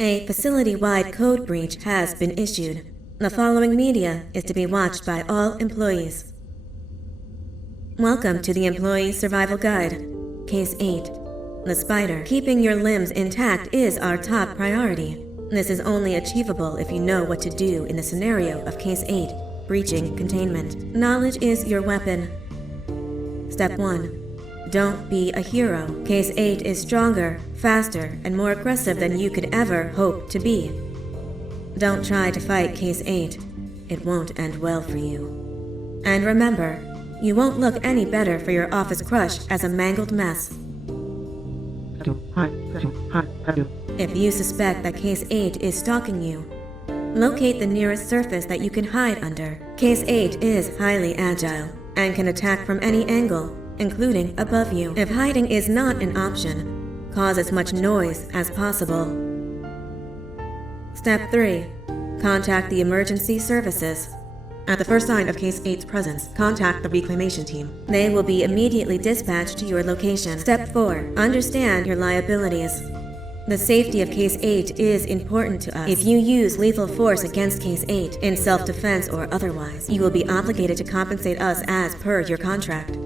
A facility-wide code breach has been issued. The following media is to be watched by all employees. Welcome to the Employee Survival Guide, Case 8. The spider. Keeping your limbs intact is our top priority. This is only achievable if you know what to do in the scenario of Case 8, breaching containment. Knowledge is your weapon. Step 1. Don't be a hero. Case 8 is stronger, faster, and more aggressive than you could ever hope to be. Don't try to fight Case 8. It won't end well for you. And remember, you won't look any better for your office crush as a mangled mess. If you suspect that Case 8 is stalking you, locate the nearest surface that you can hide under. Case 8 is highly agile and can attack from any angle, including above you. If hiding is not an option, cause as much noise as possible. Step 3. Contact the emergency services. At the first sign of Case 8's presence, contact the reclamation team. They will be immediately dispatched to your location. Step 4. Understand your liabilities. The safety of Case 8 is important to us. If you use lethal force against Case 8, in self-defense or otherwise, you will be obligated to compensate us as per your contract.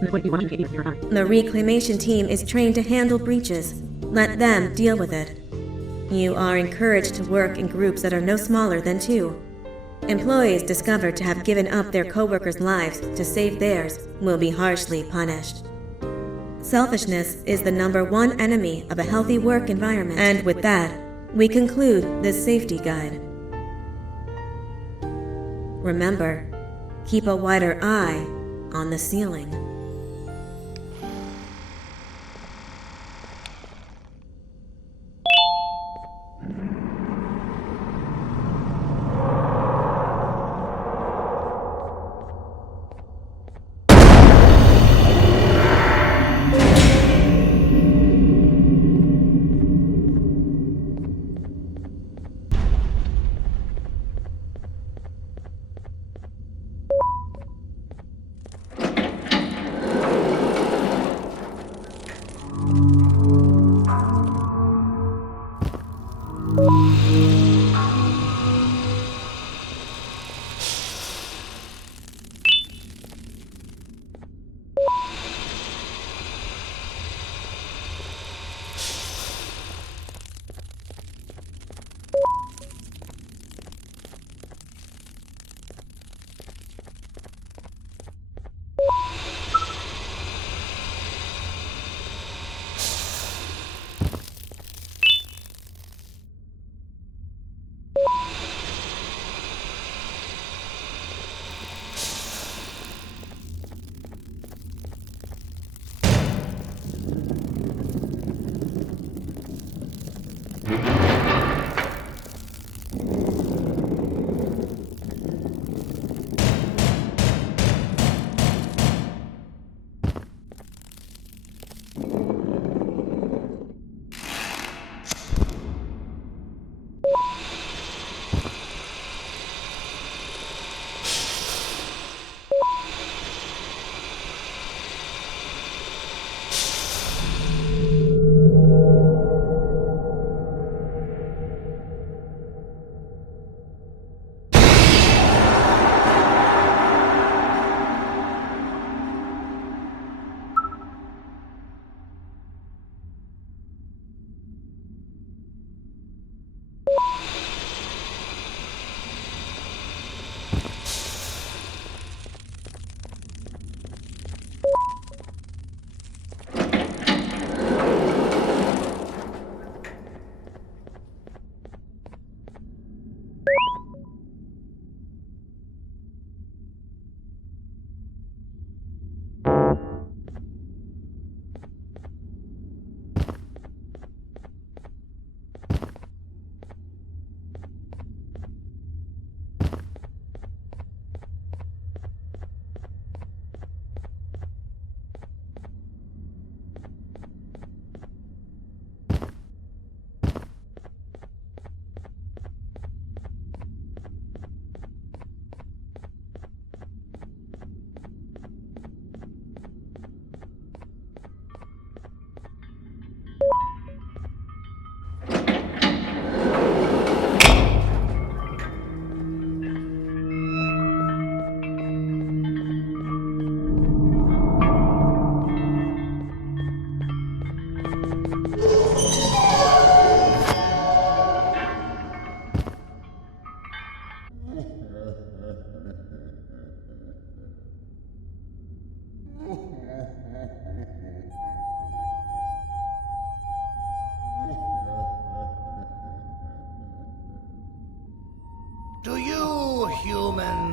The reclamation team is trained to handle breaches. Let them deal with it. You are encouraged to work in groups that are no smaller than 2. Employees discovered to have given up their co-workers' lives to save theirs will be harshly punished. Selfishness is the #1 enemy of a healthy work environment. And with that, we conclude this safety guide. Remember, keep a wider eye on the ceiling.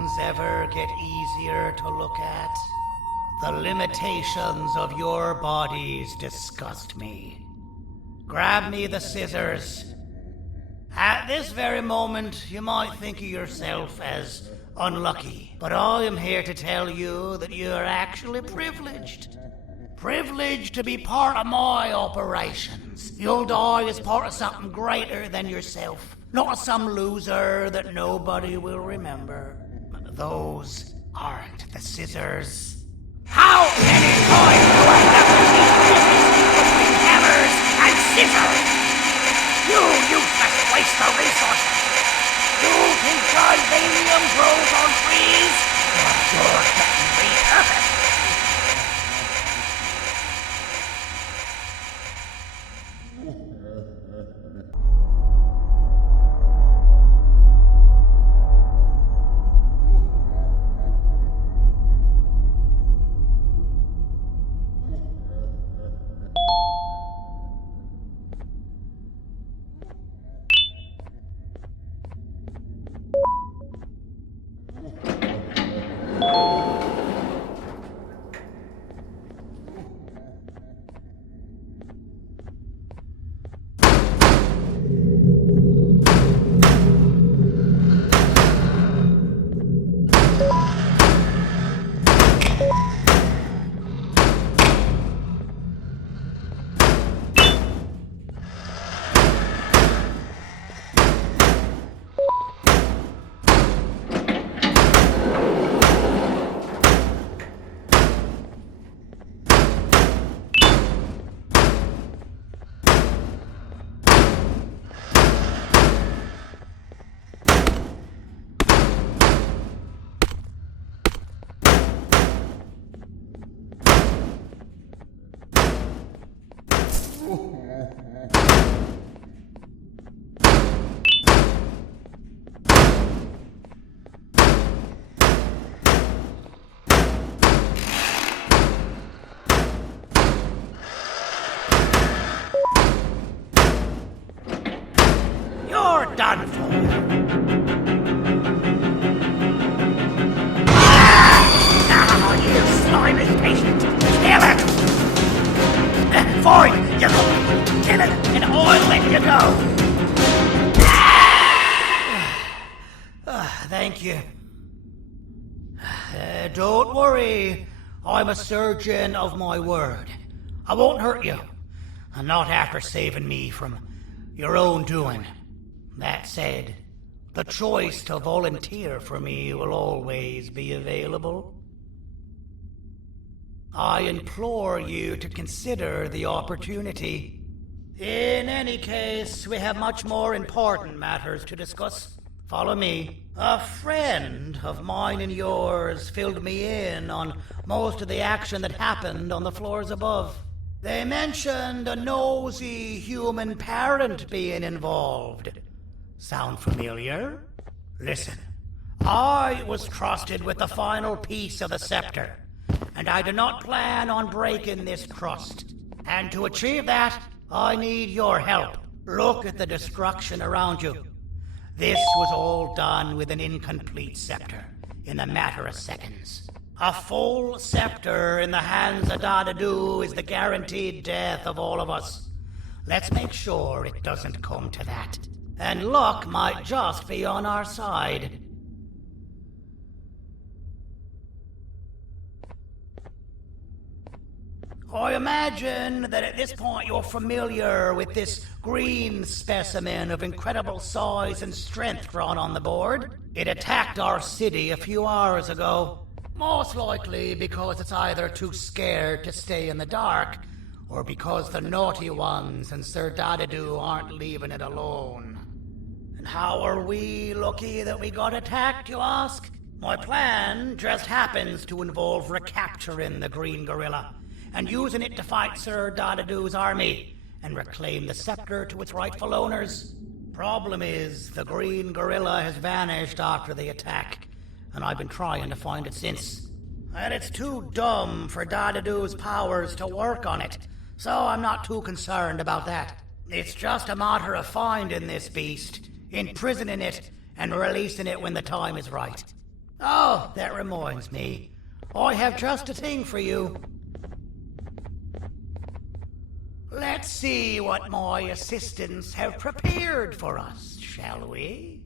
things ever get easier to look at? The limitations of your bodies disgust me. Grab me the scissors. At this very moment, you might think of yourself as unlucky, but I am here to tell you that you are actually privileged. Privileged to be part of my operations. You'll die as part of something greater than yourself, not as some loser that nobody will remember. Those aren't the scissors. How many times do I have to teach you between hammers and scissors? You useless waste of resources! You think titanium grows on trees? You're getting repurposed! You're done for. Now, you slimy patient, kill it! Fine, you go. Kill it, and I'll let you go. Thank you. Don't worry. I'm a surgeon of my word. I won't hurt you. Not after saving me from your own doing. That said, the choice to volunteer for me will always be available. I implore you to consider the opportunity. In any case, we have much more important matters to discuss. Follow me. A friend of mine and yours filled me in on most of the action that happened on the floors above. They mentioned a nosy human parent being involved. Sound familiar? Listen, I was trusted with the final piece of the scepter, and I do not plan on breaking this trust. And to achieve that, I need your help. Look at the destruction around you. This was all done with an incomplete scepter, in a matter of seconds. A full scepter in the hands of Dadadu is the guaranteed death of all of us. Let's make sure it doesn't come to that. And luck might just be on our side. I imagine that at this point you're familiar with this green specimen of incredible size and strength drawn on the board. It attacked our city a few hours ago. Most likely because it's either too scared to stay in the dark, or because the naughty ones and Sir Dadadu aren't leaving it alone. And how are we lucky that we got attacked, you ask? My plan just happens to involve recapturing the green gorilla and using it to fight Sir Dadadu's army and reclaim the scepter to its rightful owners. Problem is, the green gorilla has vanished after the attack, and I've been trying to find it since. And it's too dumb for Dadadu's powers to work on it, so I'm not too concerned about that. It's just a matter of finding this beast, imprisoning it, and releasing it when the time is right. Oh, that reminds me. I have just a thing for you. Let's see what my assistants have prepared for us, shall we?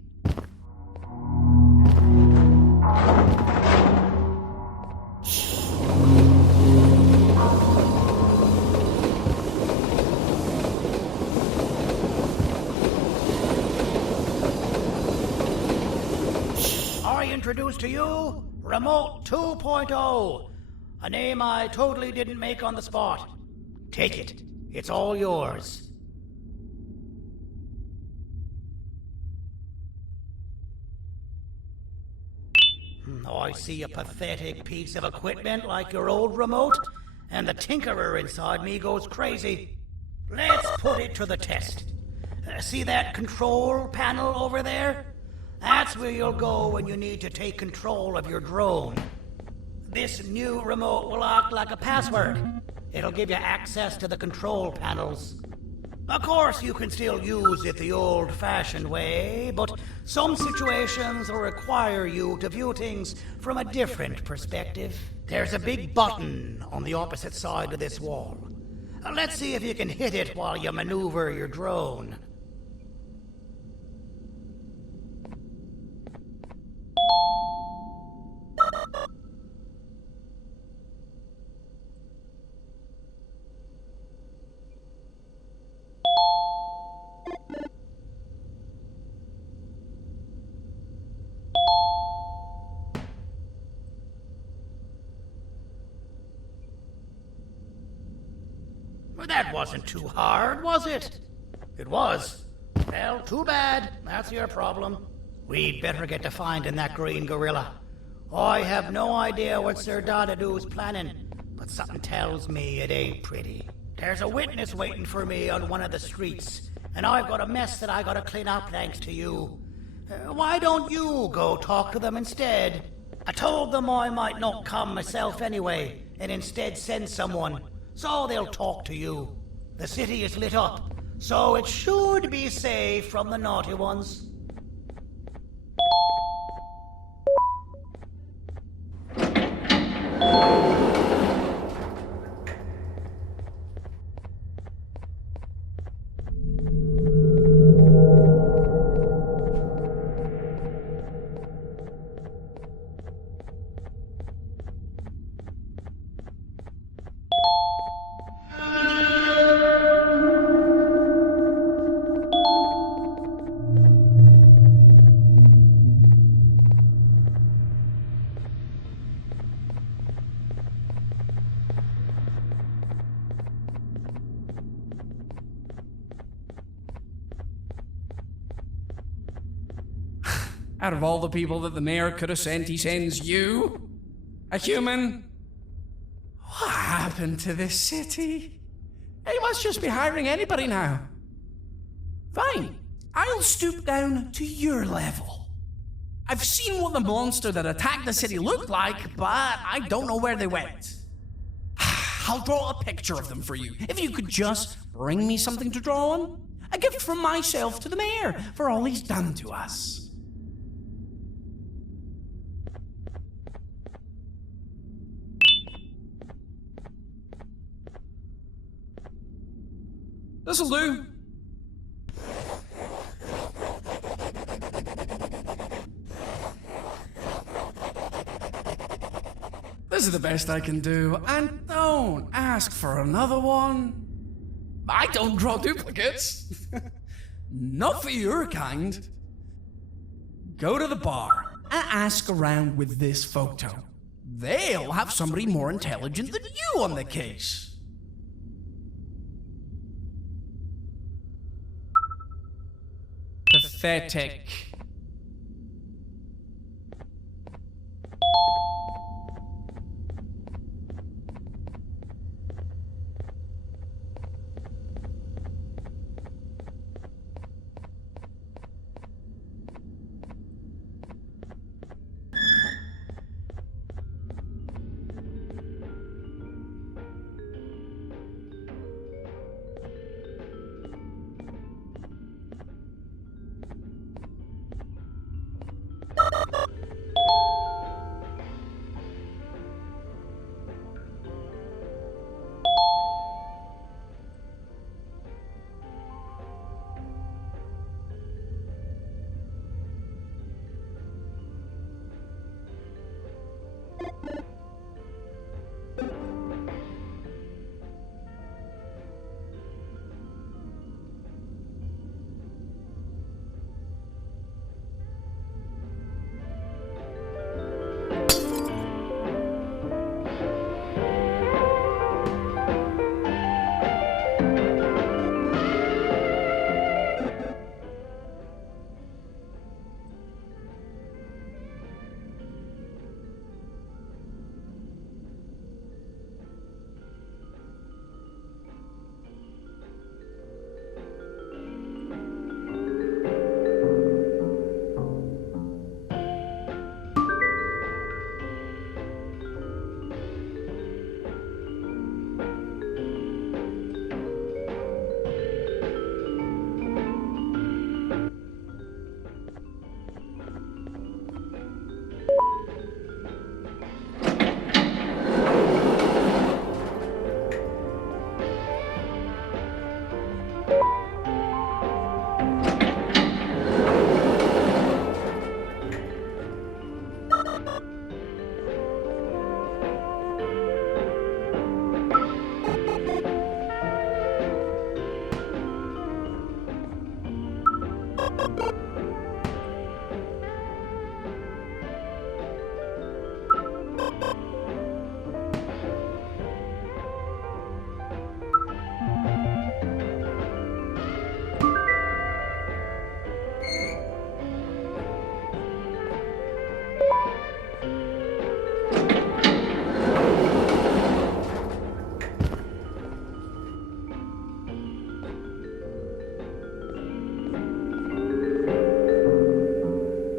I introduce to you Remote 2.0, a name I totally didn't make on the spot. Take it. It's all yours. I see a pathetic piece of equipment like your old remote, and the tinkerer inside me goes crazy. Let's put it to the test. See that control panel over there? That's where you'll go when you need to take control of your drone. This new remote will act like a password. It'll give you access to the control panels. Of course, you can still use it the old-fashioned way, but some situations will require you to view things from a different perspective. There's a big button on the opposite side of this wall. Let's see if you can hit it while you maneuver your drone. Well, that wasn't too hard, was it? It was. Well, too bad. That's your problem. We'd better get to finding that green gorilla. I have no idea what Sir Dadadu's planning, but something tells me it ain't pretty. There's a witness waiting for me on one of the streets, and I've got a mess that I gotta clean up thanks to you. Why don't you go talk to them instead? I told them I might not come myself anyway, and instead send someone, so they'll talk to you. The city is lit up, so it should be safe from the naughty ones. Out of all the people that the mayor could have sent, he sends you? A human? What happened to this city? He must just be hiring anybody now. Fine, I'll stoop down to your level. I've seen what the monster that attacked the city looked like, but I don't know where they went. I'll draw a picture of them for you, if you could just bring me something to draw on. A gift from myself to the mayor for all he's done to us. This'll do. This is the best I can do, and don't ask for another one. I don't draw duplicates. Not for your kind. Go to the bar and ask around with this photo. They'll have somebody more intelligent than you on the case. Pathetic.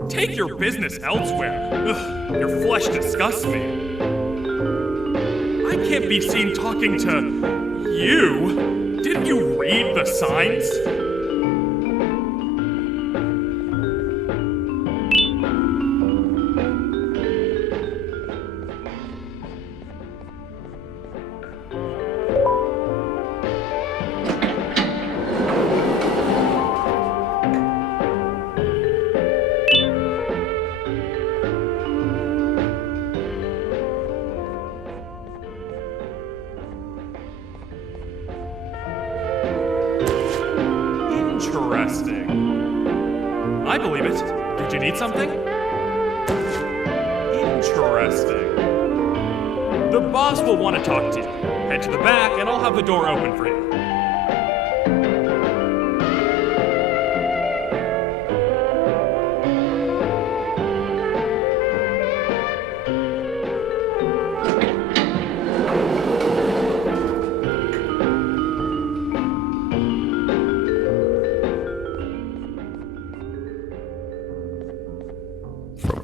Take your business elsewhere. Ugh, your flesh disgusts me. I can't be seen talking to you. Didn't you read the signs? Interesting. I believe it. Did you need something? Interesting. The boss will want to talk to you. Head to the back and I'll have the door open for you.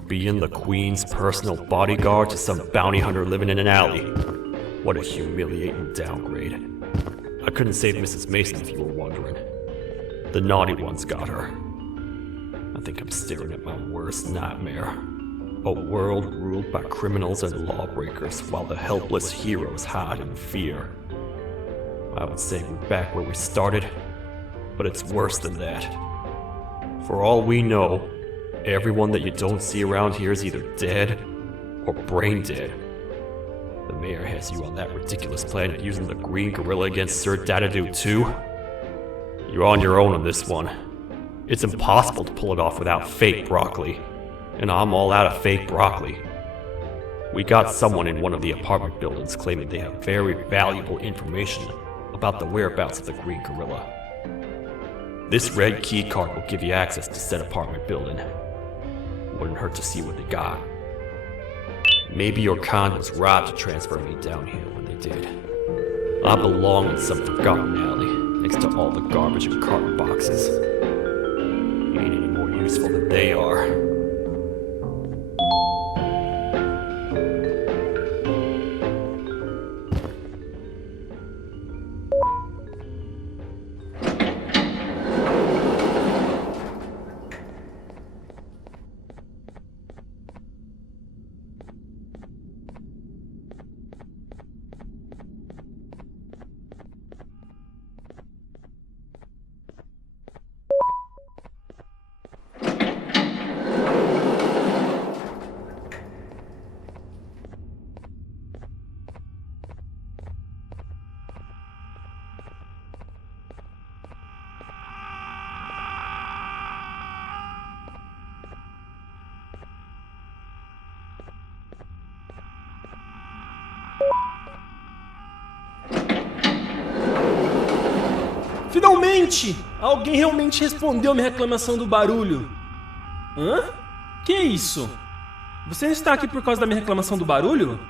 Being the Queen's personal bodyguard to some bounty hunter living in an alley. What a humiliating downgrade. I couldn't save Mrs. Mason if you were wondering. The naughty ones got her. I think I'm staring at my worst nightmare. A world ruled by criminals and lawbreakers while the helpless heroes hide in fear. I would say we're back where we started, but it's worse than that. For all we know, everyone that you don't see around here is either dead or brain dead. The mayor has you on that ridiculous plan of using the green gorilla against Sir Dadadoo too. You're on your own on this one. It's impossible to pull it off without fake broccoli. And I'm all out of fake broccoli. We got someone in one of the apartment buildings claiming they have very valuable information about the whereabouts of the green gorilla. This red key card will give you access to said apartment building. Wouldn't hurt to see what they got. Maybe your con was right to transfer me down here when they did. I belong in some forgotten alley, next to all the garbage and carton boxes. Ain't any more useful than they are. Finalmente! Alguém realmente respondeu minha reclamação do barulho. Hã? Que é isso? Você não está aqui por causa da minha reclamação do barulho?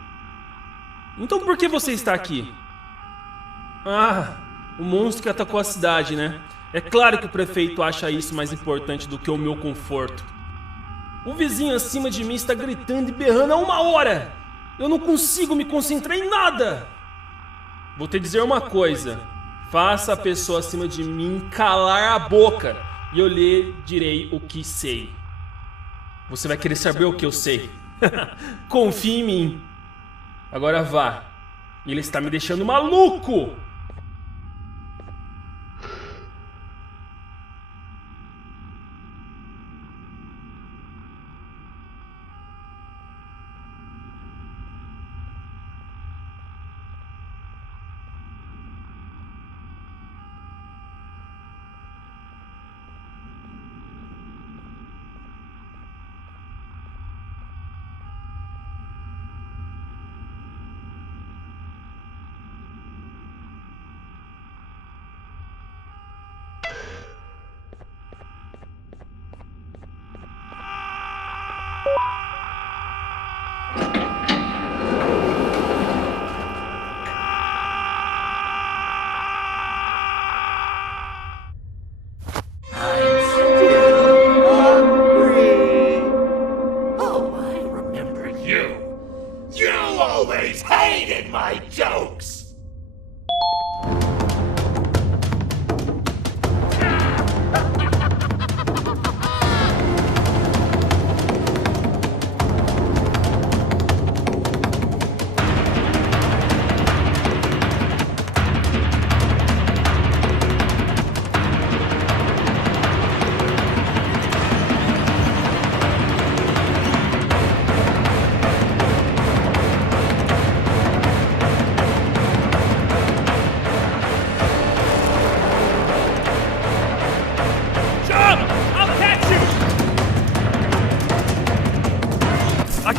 Então por que você está aqui? Ah, o monstro que atacou a cidade, né? É claro que o prefeito acha isso mais importante do que o meu conforto. O vizinho acima de mim está gritando e berrando há 1 hora! Eu não consigo me concentrar em nada! Vou te dizer uma coisa. Faça a pessoa acima de mim calar a boca e eu lhe direi o que sei. Você vai querer saber o que eu sei. Confie em mim. Agora vá. Ele está me deixando maluco!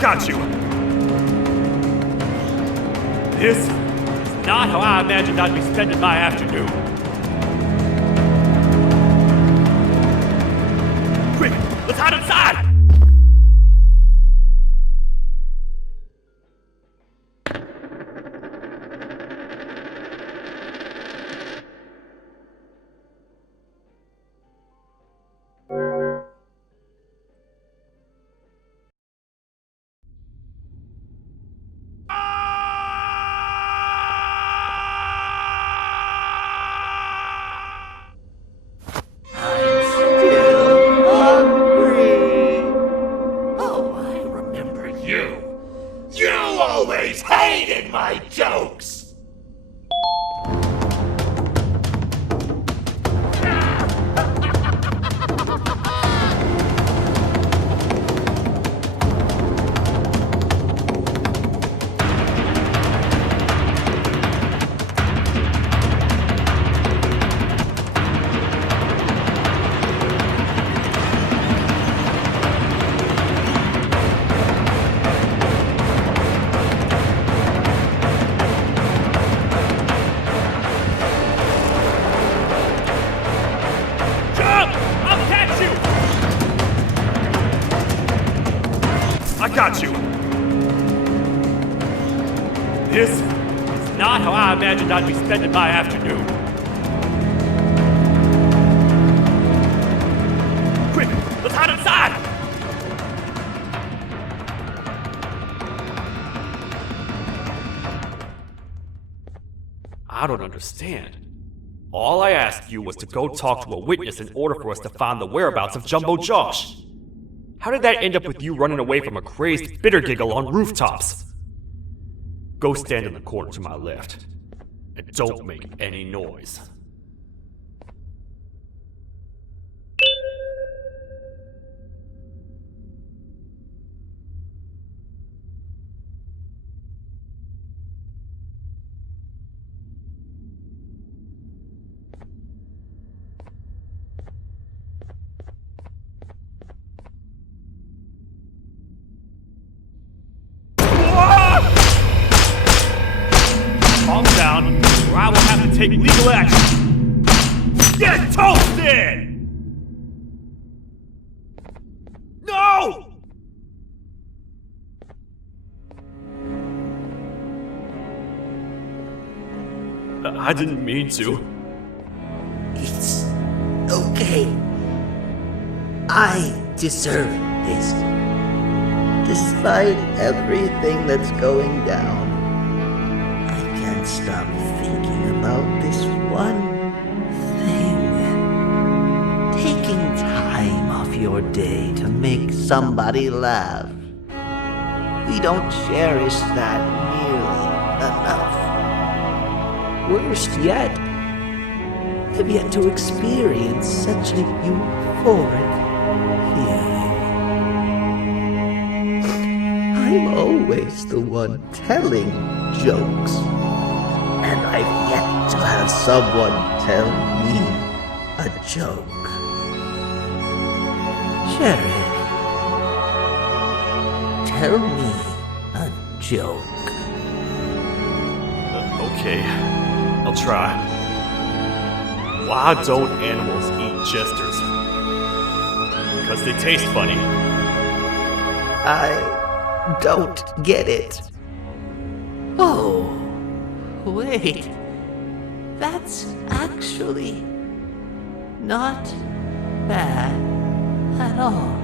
got you! This is not how I imagined I'd be spending my afternoon. Quick, let's hide inside! Oh, I remember you. You always hated my jokes. Jump! I'll catch you! I got you! This is not how I imagined I'd be spending my afternoon. Quick, let's hide inside! I don't understand. All I asked you was to go talk to a witness in order for us to find the whereabouts of Jumbo Josh. How did that end up with you running away from a crazed bitter giggle on rooftops? Go stand in the corner to my left, and don't make any noise. Calm down, or I will have to take legal action. Get toasted! No! I didn't mean to. It's okay. I deserve this. Despite everything that's going down, I can't stop thinking about this one thing. Taking time off your day to make somebody laugh. We don't cherish that nearly enough. Worst yet, I've yet to experience such a euphoric feeling. I'm always the one telling jokes, and I've yet to have someone tell me a joke. Sheriff, tell me a joke. Okay, I'll try. Why don't animals eat jesters? Because they taste funny. I don't get it. Oh, wait. That's actually not bad at all.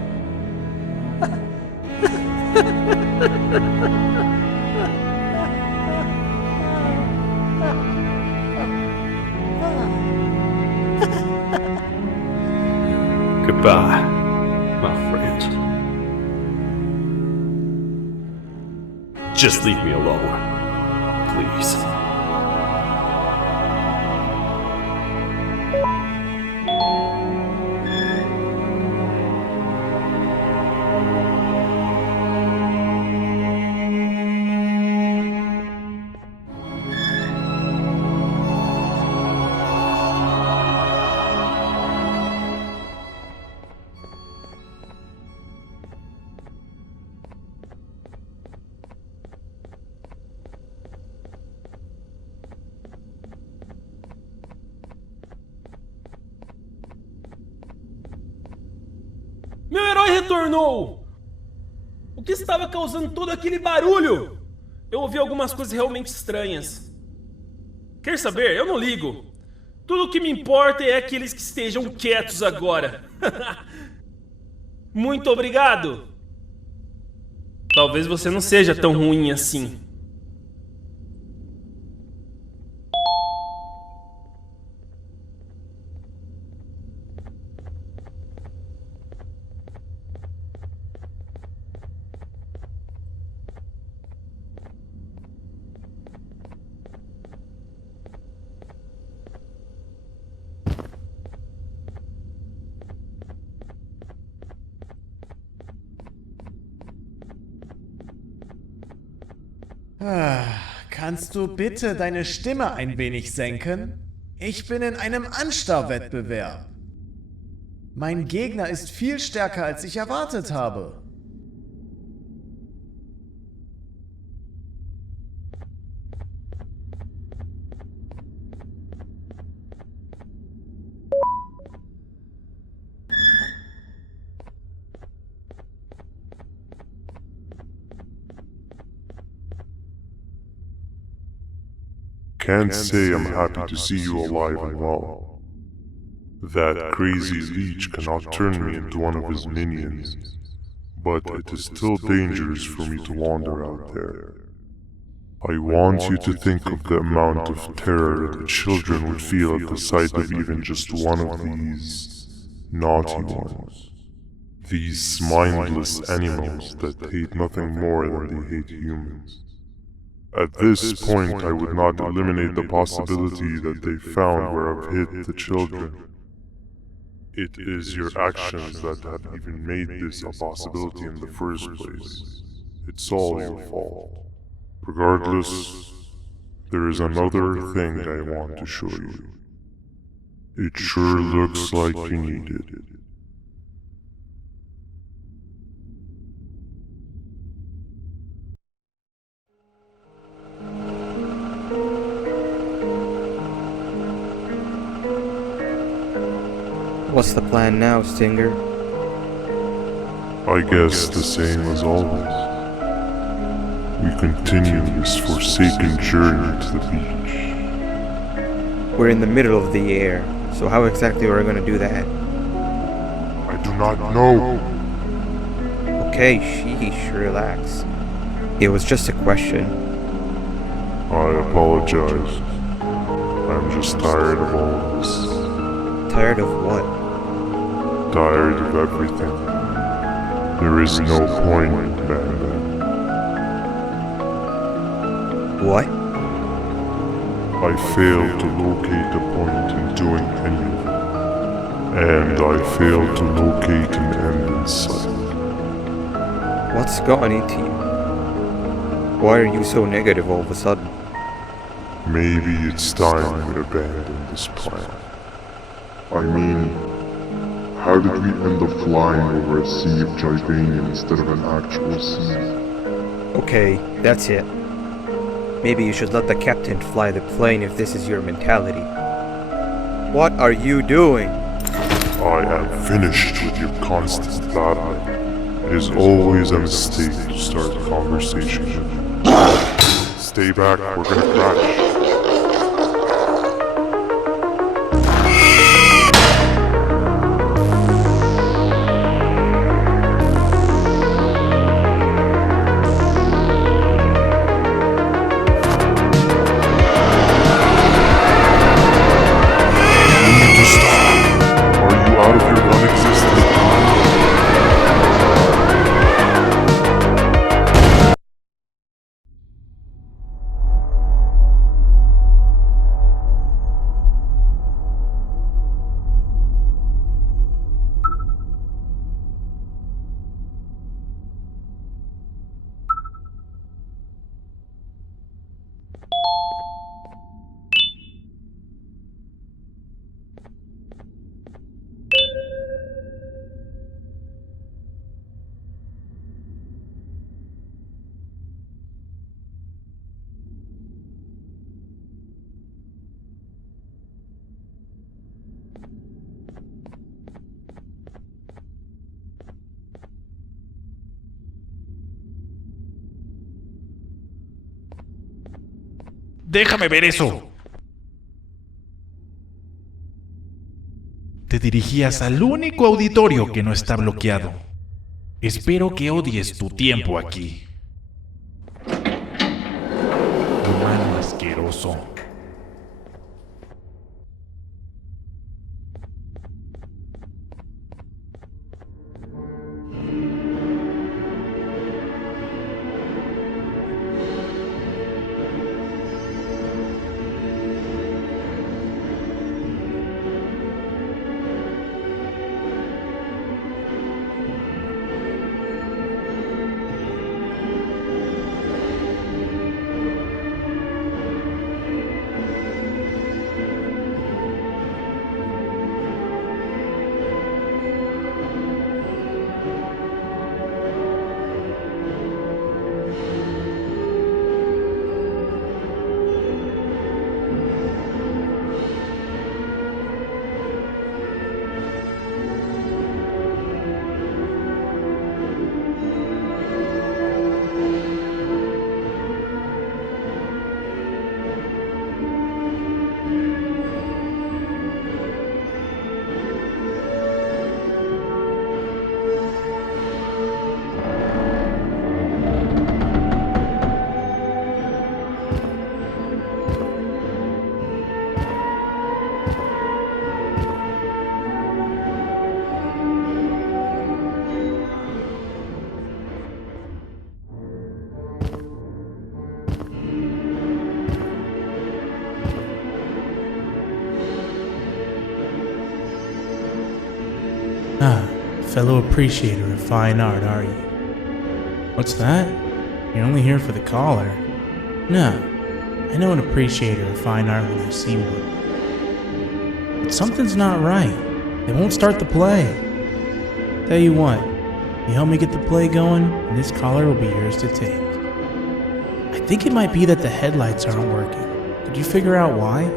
Goodbye, my friend. Just leave me alone, please. retornou! O que estava causando todo aquele barulho? Eu ouvi algumas coisas realmente estranhas. Quer saber? Eu não ligo. Tudo o que me importa é aqueles que estejam quietos agora. Muito obrigado! Talvez você não seja tão ruim assim. Kannst du bitte deine Stimme ein wenig senken? Ich bin in einem Anstarrwettbewerb. Mein Gegner ist viel stärker, als ich erwartet habe. Can't say I'm happy to see you alive and well. That crazy leech cannot turn me into one of his minions, but it is still dangerous for me to wander out there. I want you to think of the amount of terror the children would feel at the sight of even just one of these naughty ones. These mindless animals that hate nothing more than they hate humans. At this point, I would not eliminate the possibility that they found where I've hid the children. It is your actions that have even made this a possibility in the first place. It's all your fault. Regardless, there is another thing I want to show you. It sure looks like you need it. What's the plan now, Stinger? I guess the same as always. We continue this forsaken journey to the beach. We're in the middle of the air, so how exactly are we going to do that? I do not know. Okay, sheesh, relax. It was just a question. I apologize. I'm just tired of all this. Tired of what? Tired of everything. There is no point, Banban. What? I failed to locate a point in doing anything. And I failed to locate an end in sight. What's gotten into you? Why are you so negative all of a sudden? Maybe it's time we abandon this plan. I mean, how did we end up flying over a sea of Jivanium instead of an actual sea? Okay, that's it. Maybe you should let the captain fly the plane if this is your mentality. What are you doing? I am finished with your constant battling. It is always a mistake to start a conversation. Stay back, we're gonna crash. Déjame ver eso. Te dirigías al único auditorio que no está bloqueado. Espero que odies tu tiempo aquí. Humano asqueroso. Fellow appreciator of fine art, are you? What's that? You're only here for the collar. No, I know an appreciator of fine art when I see one. But something's not right. They won't start the play. Tell you what, you help me get the play going, and this collar will be yours to take. I think it might be that the headlights aren't working. Did you figure out why?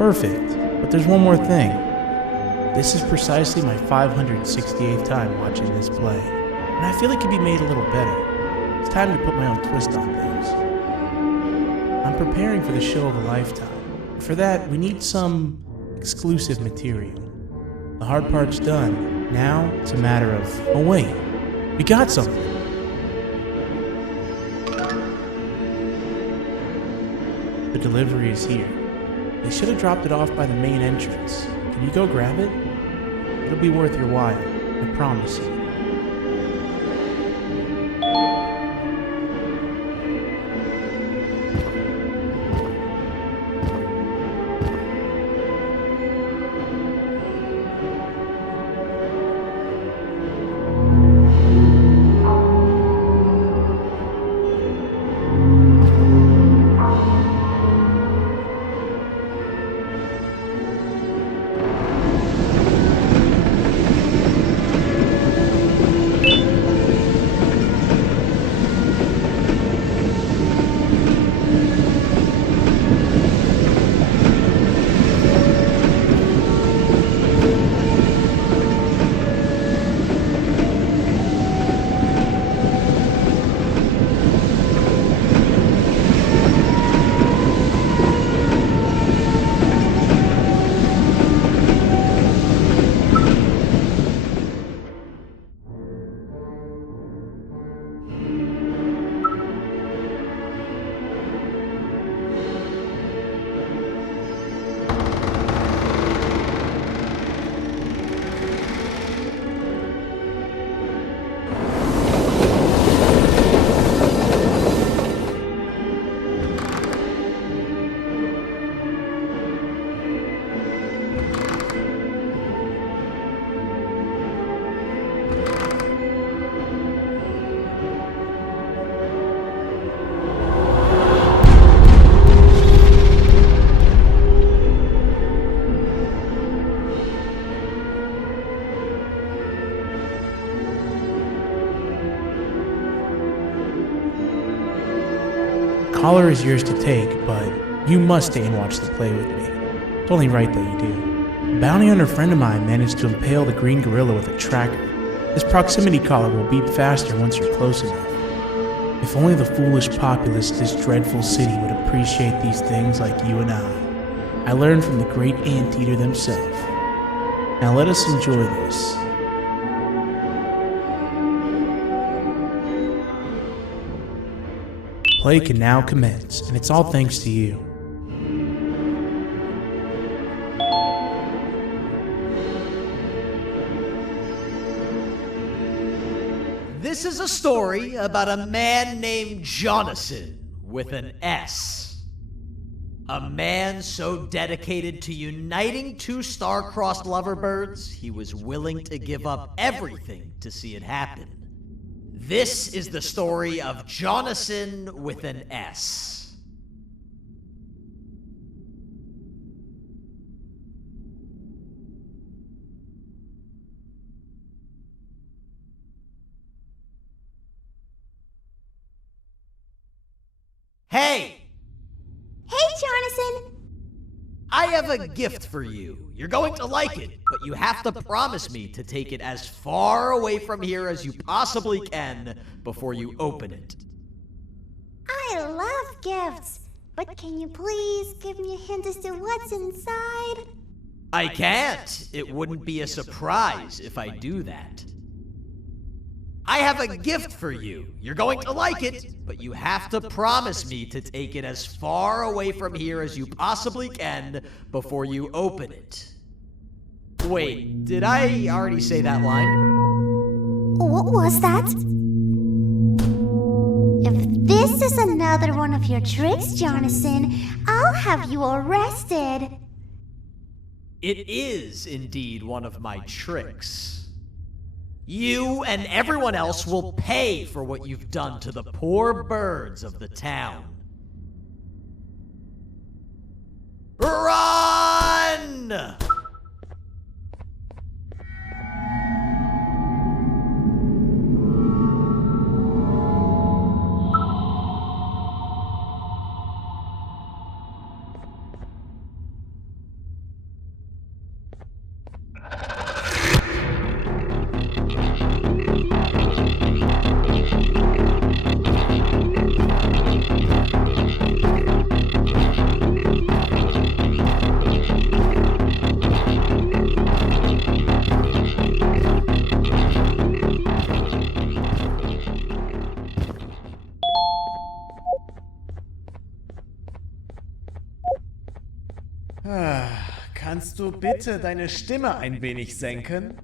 Perfect, but there's one more thing. This is precisely my 568th time watching this play, and I feel it could be made a little better. It's time to put my own twist on things. I'm preparing for the show of a lifetime. For that, we need some exclusive material. The hard part's done. Now, it's a matter of, oh wait, we got something. The delivery is here. They should have dropped it off by the main entrance. Can you go grab it? It'll be worth your while, I promise you. collar is yours to take, but you must stay and watch the play with me. It's only right that you do. A bounty hunter friend of mine managed to impale the green gorilla with a tracker. This proximity collar will beep faster once you're close enough. If only the foolish populace of this dreadful city would appreciate these things like you and I learned from the great anteater themselves. Now let us enjoy this. Play can now commence, and it's all thanks to you. This is a story about a man named Jonathan with an S. A man so dedicated to uniting two star-crossed loverbirds, he was willing to give up everything to see it happen. This is the story of Jonathan with an S. Hey! Hey, Jonathan! I have a gift for you. You're going to like it, but you have to promise me to take it as far away from here as you possibly can before you open it. I love gifts, but can you please give me a hint as to what's inside? I can't. It wouldn't be a surprise if I do that. I have a gift for you. You're going to like it, but you have to promise me to take it as far away from here as you possibly can before you open it. Wait, did I already say that line? What was that? If this is another one of your tricks, Jonathan, I'll have you arrested. It is indeed one of my tricks. You and everyone else will pay for what you've done to the poor birds of the town. Run! Kannst du bitte deine Stimme ein wenig senken?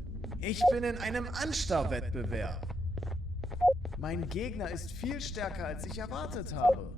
Ich bin in einem Anstarrwettbewerb. Mein Gegner ist viel stärker, als ich erwartet habe.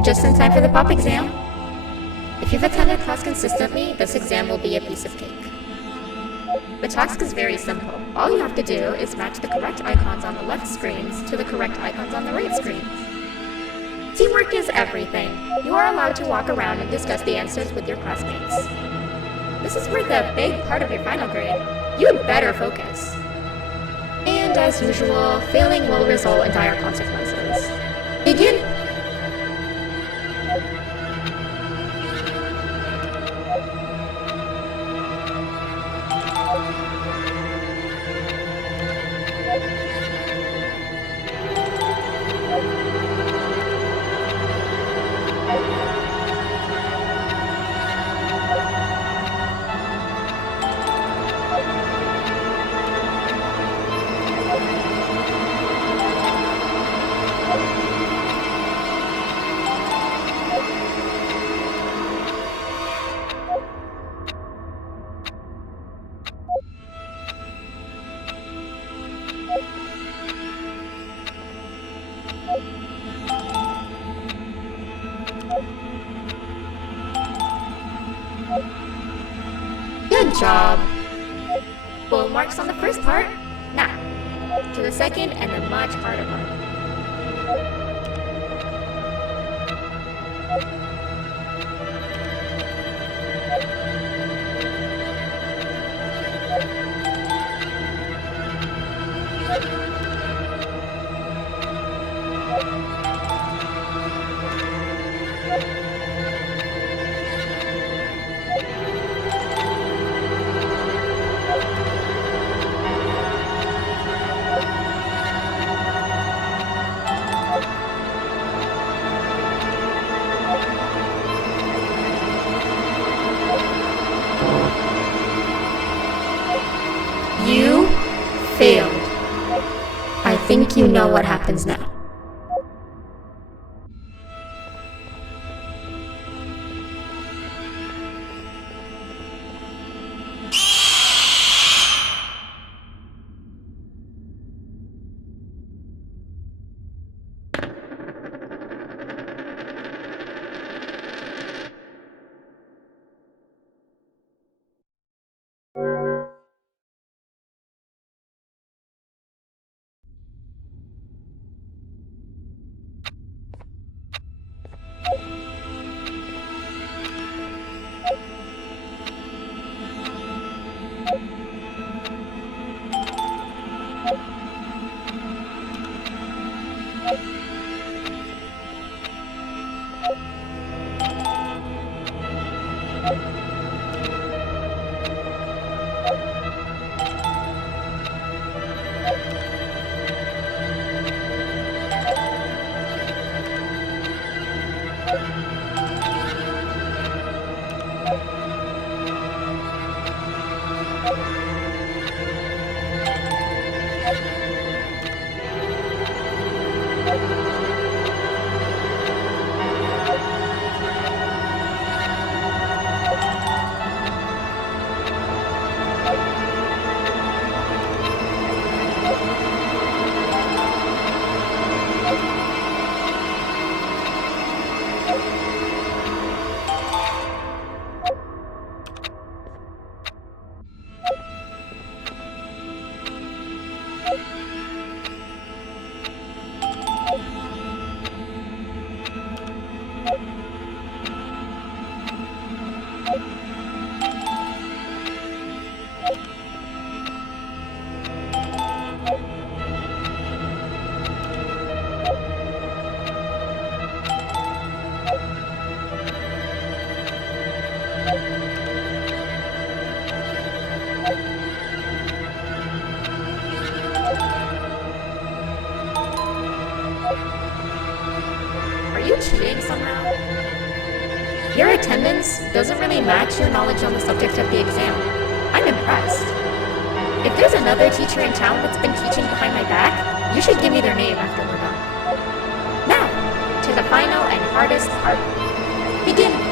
You're just in time for the pop exam. If you've attended class consistently, this exam will be a piece of cake. The task is very simple. All you have to do is match the correct icons on the left screens to the correct icons on the right screens. Teamwork is everything. You are allowed to walk around and discuss the answers with your classmates. This is worth a big part of your final grade. You had better focus. And as usual, failing will result in dire consequences. Begin! Good job. Full marks on the first part. Now, to the second and the much harder part. You failed. I think you know what happens now. Are you cheating somehow? Your attendance doesn't really match your knowledge on the subject of the exam. I'm impressed. If there's another teacher in town that's been teaching behind my back, you should give me their name after we're done. Now, to the final and hardest part. Begin!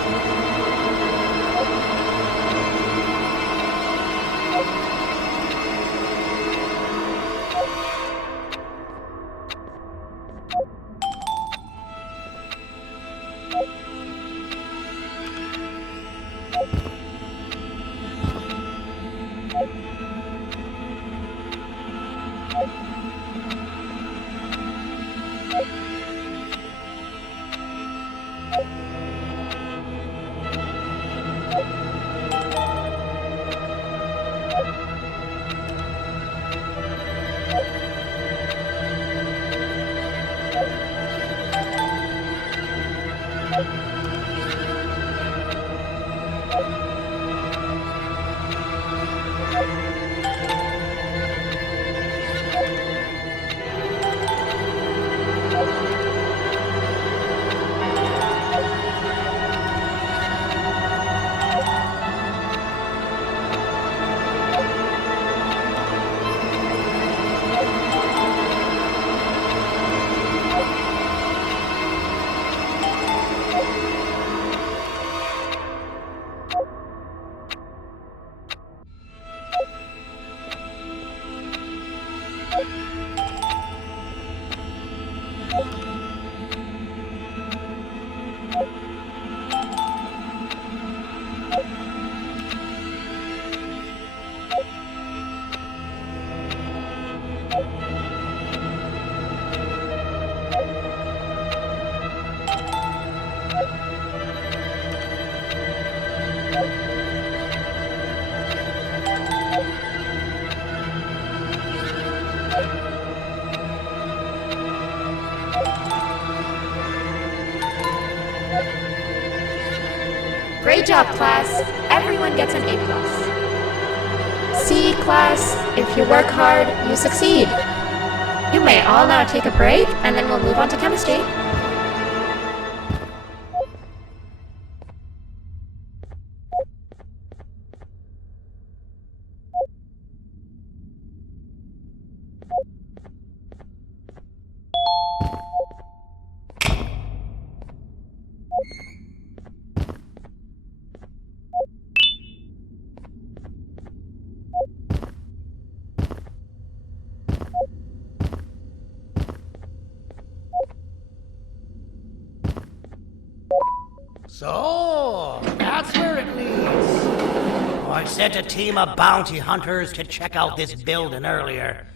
job, class. Everyone gets an A+. See, class, if you work hard, you succeed. You may all now take a break, and then we'll move on to chemistry. So, that's where it leads. I sent a team of bounty hunters to check out this building earlier.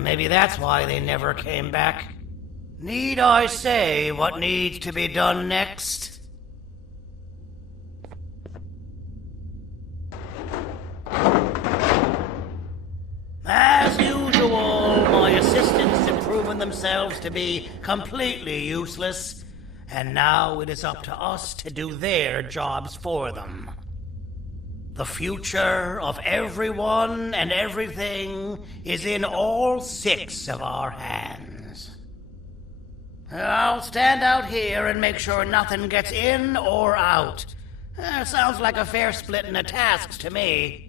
Maybe that's why they never came back. Need I say what needs to be done next? As usual, my assistants have proven themselves to be completely useless. And now it is up to us to do their jobs for them. The future of everyone and everything is in all 6 of our hands. I'll stand out here and make sure nothing gets in or out. Sounds like a fair splitting of tasks to me.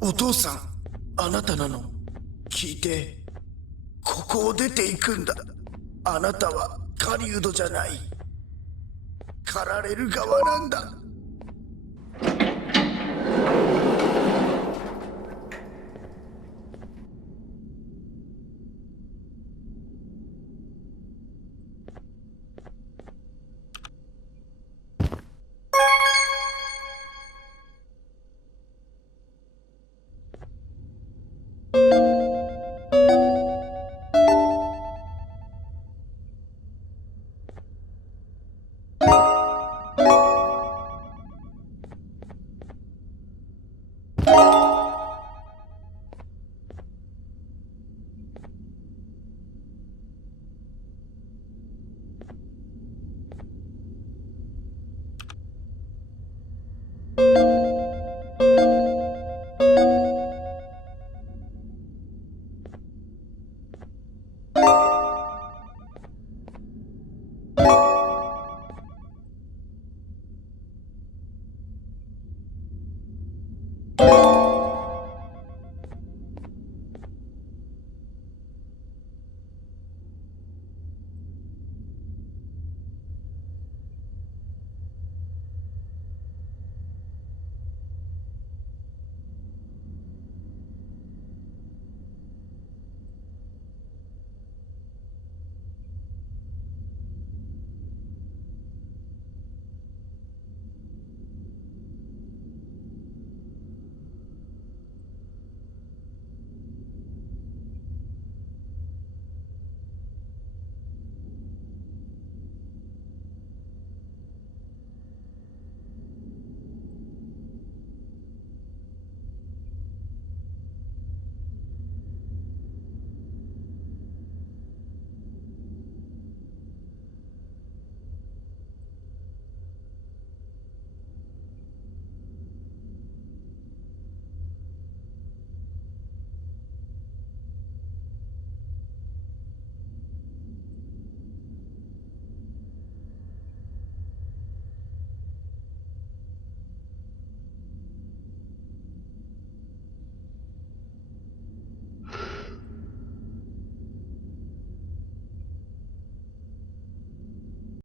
「お父さん、あなたなの？聞いて。ここを出ていくんだ。あなたは狩人じゃない。狩られる側なんだ。